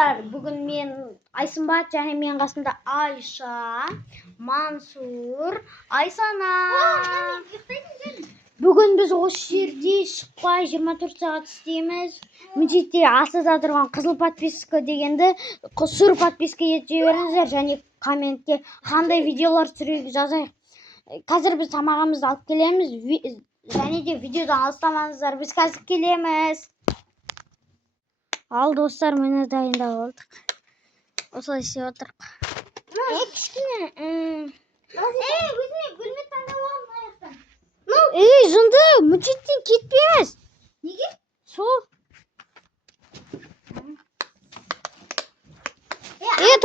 Dostlar, bugün men Aysunbat және мен қасымда Айша, Мансур, Айсана. Бүгін біз осы жерде шықпай 24 сағат істейміз. Міндетті астында тұрған қызыл подписка дегенді сұр подписка ете беріңіздер және комментке қандай видеолар түсірейік жазайық. Қазір біз тамағымызды алып келеміз. Және де видеодан алыстамаңыздар. Біз қазір келеміз. Ал достар, мені дайындап алдық. Осылай істеп отырық. Кішкене. Өзіне бөлме таңдап алып аяқтан. Жынды, мүддеттен кетпес. Неге? Сол.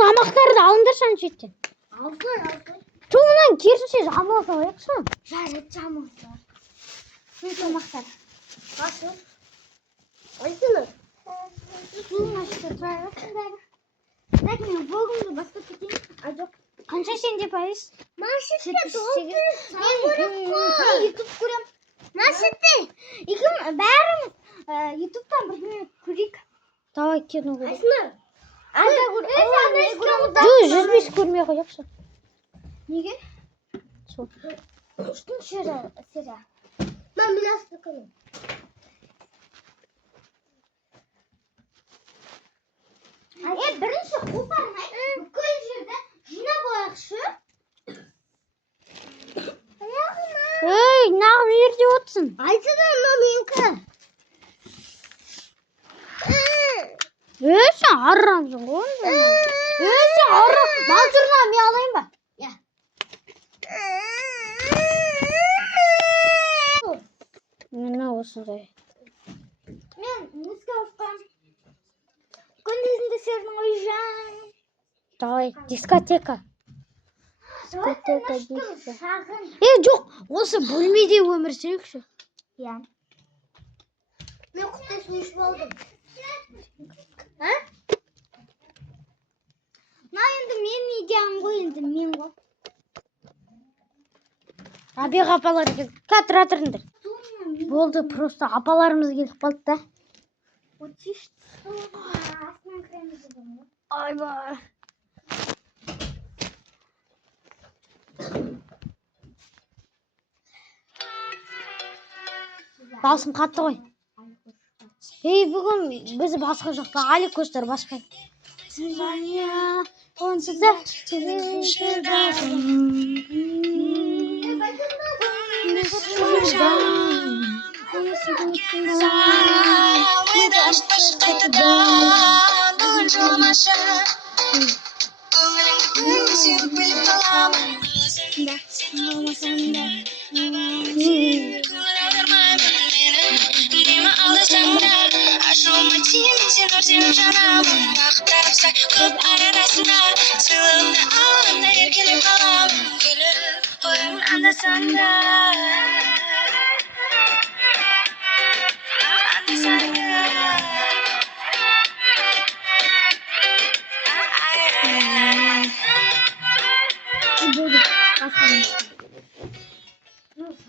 Тамақтарды алыңдар сан шеттен. Алсай. Тұғынан керісінше жамылса ойықшы. Жарет жамылса. Тамақтар. Қашы. Айсыны. Так, мен влогымды бастап кетейін. Қанша сенде пайыз? Машетте долды. Мен көріп қой. Ютуб көрем. Машетте. Бәріміз ютубтан бірдеңе көрейік. Давай кино көрейік. Айсына. Анда көрейік. 105 көрмей қойықшы. Неге? Сол. Үштің серия. Мен біласты көрем. Бірінші қопармай, бүкіл жерді жинап алайықшы. Нағып жерде отырсын. Айтыдан менікі. Сен арырамсың ғой. Сен арырам. Мансұрна мен алайын ба? Мені осындай. Мен нұсқа ұшқам. Көндізінде сердің ойжан. Давай, дискотека. Дискотека дейсі. Жоқ, осы бөлмеде өмір сүрекші. Мен құттай сүйіш болдым. Енді мен идеям ғой, енді мен ғой. Абеғ апалар келді. Тұра тұрыңдар. Болды, просто апаларымыз келіп қалды да. Айбай. Даусын қатты ғой. Бүгін бізді басқа жақта али көстер басқа. Онсыз да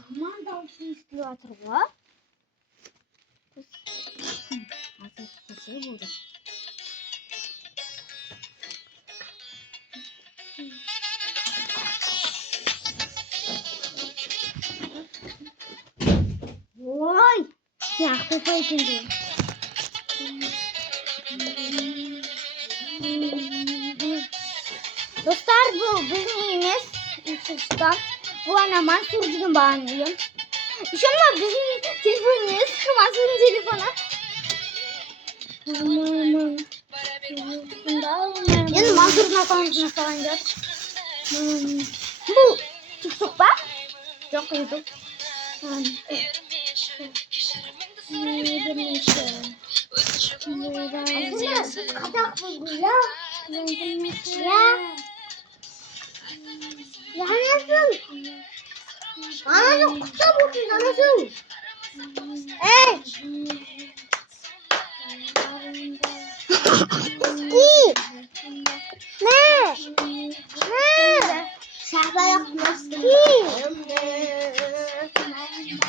Zaman dağılışını istiyor hatırla. Azıcık burada. Vay! Ya kupayı şimdi. Dostlar, bu bizim evimiz. İçerisinden. Bu ana Mansur деген bağlanıyorum. İnşallah bizim telefonumuz Mansur'un telefonu. Yani Mansur'un akıntısına falan gör. Bu TikTok bak. Yok YouTube. Kadak bu ya. Anasın. Anasın kutsa bakın anasın. Ne? Şahba yapmaz ki. Hayır.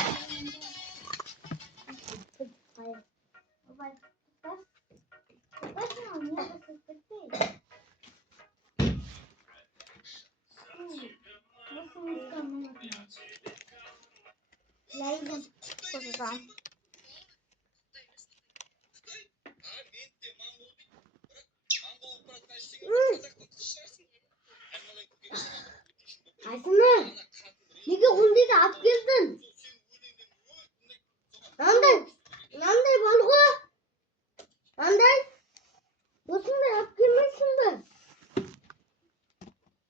Айсана, неге хүндейді алып келдің? Нандай балға? Нандай? Осындай алып келмейсің бе?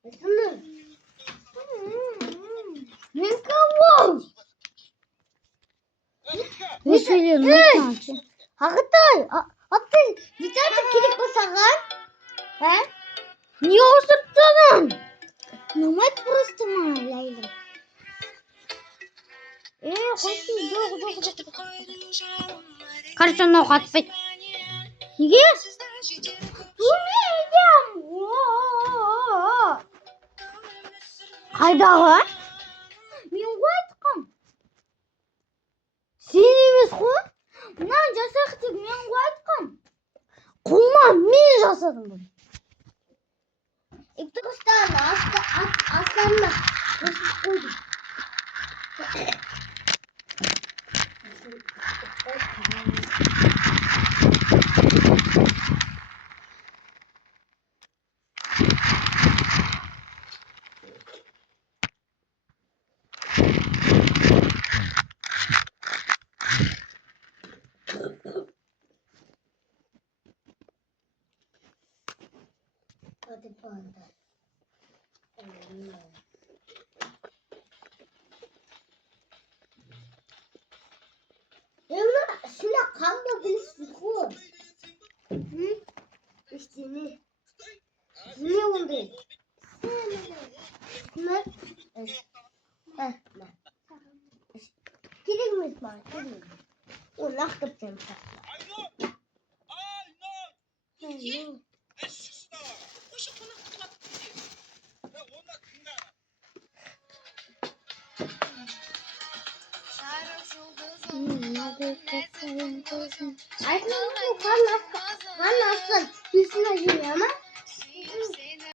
Айсана. Мен кого? Ағытай, атты витамин керек па саған? Не осырттың? Намайт просто ма, Ләйлім? Қойсын, жоқ. Қаршан оқ атпайды. Неге? Көрмейдім. Қайдағы? Мен ғой айтқам. Сен емес қой? Мынаны жасақ тек мен ғой айтқам. Құлма, мен жасадым бұл. Икті астанына қосып қойдым. Hadi panda. Emre, şuna kanka birisi koy. İşte ne? Ne oldu? Ne? Gidelim mi İsmail? Gidelim. O laf yapacağım. Aynen bu kan nasıl? Üstüne giriyor ama.